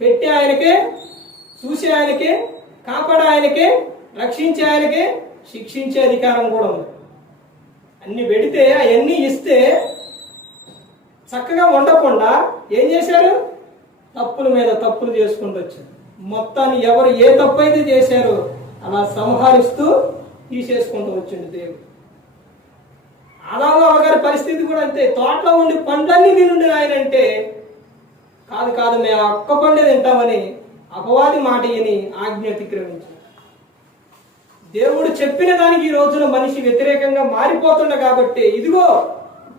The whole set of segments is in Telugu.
పెట్టి ఆయనకే చూసే ఆయనకే కాపాడే ఆయనకే రక్షించే ఆయనకే శిక్షించే అధికారం కూడా ఉంది. అన్ని పెడితే అవన్నీ ఇస్తే చక్కగా ఉండకుండా ఏం చేశారు? తప్పుల మీద తప్పులు చేసుకుంటూ వచ్చారు. మొత్తాన్ని ఎవరు ఏ తప్పు అయితే చేశారో అలా సంహరిస్తూ తీసేసుకుంటూ వచ్చింది దేవుడు. ఆదాము గారి పరిస్థితి కూడా అంతే. తోటలో ఉండి పండ్లన్నీ తినుండి ఆయన అంటే కాదు కాదు మేము ఆ ఒక్క పండే తింటామని అపవాది మాట అని ఆజ్ఞ అతిక్రమించు. దేవుడు చెప్పిన దానికి ఈ రోజున మనిషి వ్యతిరేకంగా మారిపోతుండ కాబట్టి ఇదిగో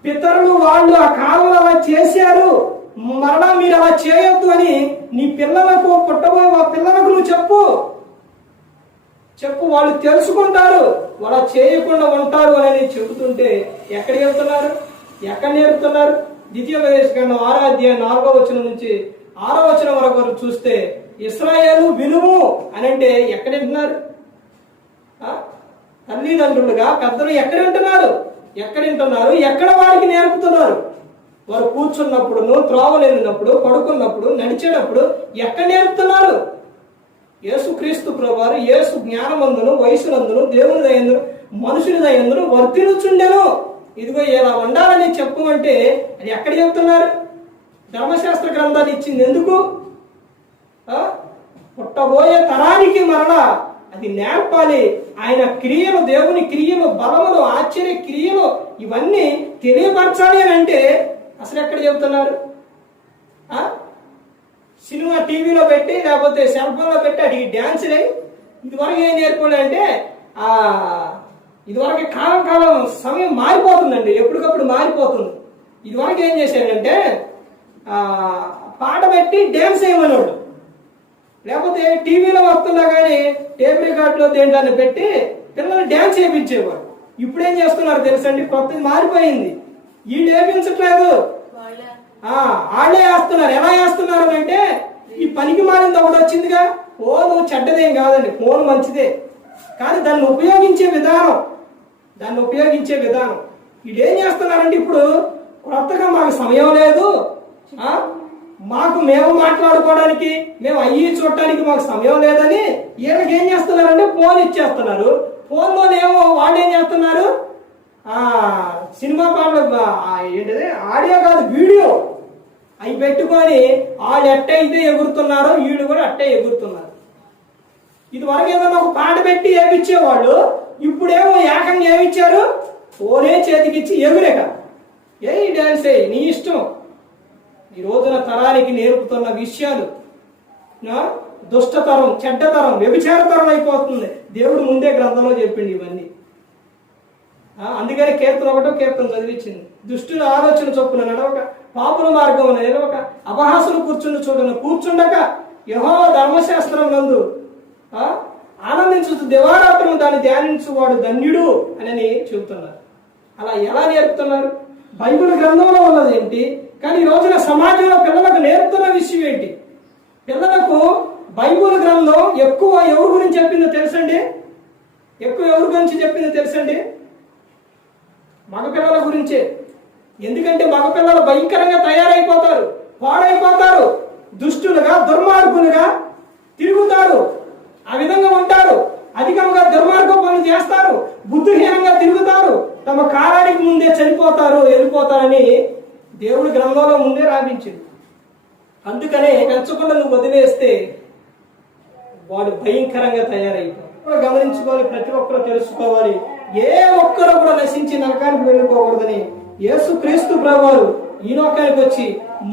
పితరులు వాళ్ళు ఆ కాలంలో అలా చేశారు మరలా మీరు అలా చేయొద్దు అని నీ పిల్లలకు పుట్టబోయే ఆ పిల్లలకు నువ్వు చెప్పు. చెప్పు వాళ్ళు తెలుసుకుంటారు వాళ్ళ చేయకుండా ఉంటారు అని చెబుతుంటే ఎక్కడికి వెళ్తున్నారు? ఎక్కడ నేర్పుతున్నారు? ద్వితీయ ప్రదేశకంలో ఆరో అధ్యాయం నాలుగో వచనం నుంచి ఆరో వచనం వరకు వరకు చూస్తే ఇస్రాయేలు వినుము అని అంటే ఎక్కడ వింటున్నారు తల్లిదండ్రులుగా పెద్దలు ఎక్కడ వింటున్నారు? ఎక్కడ వింటున్నారు? ఎక్కడ వారికి నేర్పుతున్నారు? వారు కూర్చున్నప్పుడు త్రోవలేనప్పుడు పడుకున్నప్పుడు నడిచేటప్పుడు ఎక్కడ నేర్పుతున్నారు? యేసు క్రీస్తు ప్రభువారు యేసు జ్ఞానమందును వయసునందును దేవుని దయందును మనుషుని దయందును వర్తిరుచుండెను ఇదిగో ఇలా ఉండాలని చెప్పమంటే అది ఎక్కడ చెప్తున్నారు ధర్మశాస్త్ర గ్రంథాన్ని ఇచ్చింది ఎందుకు? పుట్టబోయే తరానికి మరలా అది నేర్పాలి. ఆయన క్రియలు దేవుని క్రియలు బలములు ఆశ్చర్య క్రియలు ఇవన్నీ తెలియపరచాలి అని అంటే అసలు ఎక్కడ చెబుతున్నారు? సినిమా టీవీలో పెట్టి లేకపోతే సెల్ ఫోన్లో పెట్టి అడిగి డ్యాన్సులే. ఇదివరకు ఏం నేర్పులే అంటే ఆ ఇదివరకు కాలం కాలం సమయం మారిపోతుందండి ఎప్పటికప్పుడు మారిపోతుంది. ఇదివరకు ఏం చేశాడంటే పాట పెట్టి డ్యాన్స్ చేయమన్నాడు లేకపోతే టీవీలో వస్తున్నా కానీ టేప్ రికార్డులో దేంట్లో పెట్టి పిల్లలు డ్యాన్స్ చేయించేవారు ఇప్పుడు ఏం చేస్తున్నారు తెలుసండి? కొత్తది మారిపోయింది. వీళ్ళు. వేపించట్లేదు ఆ, వాళ్ళే వేస్తున్నారు. ఎలా వేస్తున్నారు అంటే ఈ పనికి మారింది ఒకటి వచ్చిందిగా. ఫోన్ చెడ్డదేం కాదండి ఫోన్ మంచిదే. కానీ దాన్ని ఉపయోగించే విధానం దాన్ని ఉపయోగించే విధానం. వీడేం చేస్తున్నారంటే ఇప్పుడు? కొత్తగా మాకు సమయం లేదు. మాకు మేము మాట్లాడుకోవడానికి మేము అయ్యి చూడటానికి మాకు సమయం లేదని వీళ్ళకి ఏం చేస్తున్నారంటే ఫోన్ ఇచ్చేస్తున్నారు. ఫోన్లోనేమో వాళ్ళు ఏం చేస్తున్నారు? సినిమా పాటలు ఏంటంటే ఏంటిది? ఆడియో కాదు వీడియో. అవి పెట్టుకొని వాళ్ళు ఎట్టయితే ఎగురుతున్నారో వీళ్ళు కూడా అట్టే ఎగురుతున్నారు. ఇది వరకు ఏదన్నా ఒక పాట పెట్టి ఏమిచ్చేవాళ్ళు ఇప్పుడేమో ఏకంగా ఏమిచ్చారు? ఫోనే చేతికిచ్చి ఎగురేక. ఏ డాన్స్ ఏ నీ ఇష్టం. ఈ రోజున తరానికి నేర్పుతున్న విషయాలు దుష్టతరం చెడ్డతరం వ్యభిచారతరం అయిపోతుంది. దేవుడు ముందే గ్రంథంలో చెప్పింది ఇవన్నీ. అందుకని కీర్తన ఒకటో కీర్తన చదివించింది. దుష్టుల ఆలోచన చొప్పున నడవక పాపుల మార్గం నిలవక అపహాసులు కూర్చుని చూడను కూర్చుండక యహో ధర్మశాస్త్రం నందు ఆనందించు దివారాత్రం దాన్ని ధ్యానించువాడు ధన్యుడు అని చెబుతున్నారు. అలా ఎలా నేర్పుతున్నారు? బైబిల్ గ్రంథంలో ఉన్నది ఏంటి? కానీ ఈ రోజున సమాజంలో పిల్లలకు నేర్పుతున్న విషయం ఏంటి? పిల్లలకు బైబుల్ గ్రంథం ఎక్కువ ఎవరి గురించి చెప్పిందో తెలుసండి? ఎక్కువ ఎవరి గురించి చెప్పిందో తెలుసండి? మగపిల్లల గురించే. ఎందుకంటే మగపిల్లలు భయంకరంగా తయారైపోతారు పాడైపోతారు దుష్టులుగా దుర్మార్గులుగా తిరుగుతారు. అధికంగా దుర్మార్గ పనులు చేస్తారు బుద్ధిహీనంగా తిరుగుతారు తమ కాలానికి ముందే చనిపోతారు వెళ్ళిపోతారని దేవుడి గ్రంథంలో ముందే రాపించింది అందుకనే పెంచకుండా నువ్వు వదిలేస్తే వాడు భయంకరంగా తయారైపోతాడు గమనించుకోవాలి ప్రతి ఒక్కరు తెలుసుకోవాలి. ఏ ఒక్కరు కూడా నశించి నరకానికి వెళ్ళిపోకూడదని యేసు క్రీస్తు ప్రభువారు ఈ లోకానికి వచ్చి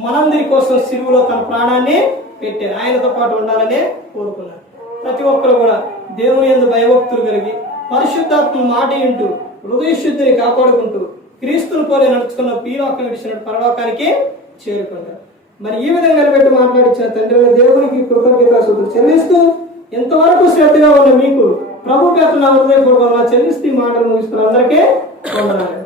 మనందరి కోసం సిరువులో తన ప్రాణాన్ని పెట్టారు. ఆయనతో పాటు ఉండాలనే కోరుకున్నారు ప్రతి ఒక్కరు కూడా దేవుని ఎందు భయభక్తులు కలిగి పరిశుద్ధాత్మ మాట వింటూ హృదయశుద్ధిని కాపాడుకుంటూ క్రీస్తుని పోలే నడుచుకున్న పీలోకం విడిచిన పరలోకానికి చేరుకుంటారు. మరి ఈ విధంగా నిలబెట్టి మాట్లాడించిన తండ్రి అయిన దేవునికి కృతజ్ఞతాశుద్ధులు చెల్లిస్తూ ఎంతవరకు శ్రద్ధగా ఉన్న మీకు ప్రభు పేత నా హృదయపూర్వకంగా చెల్లిస్తూ ఈ మాటలు ముగిస్తున్న అందరికీ వందనాలు.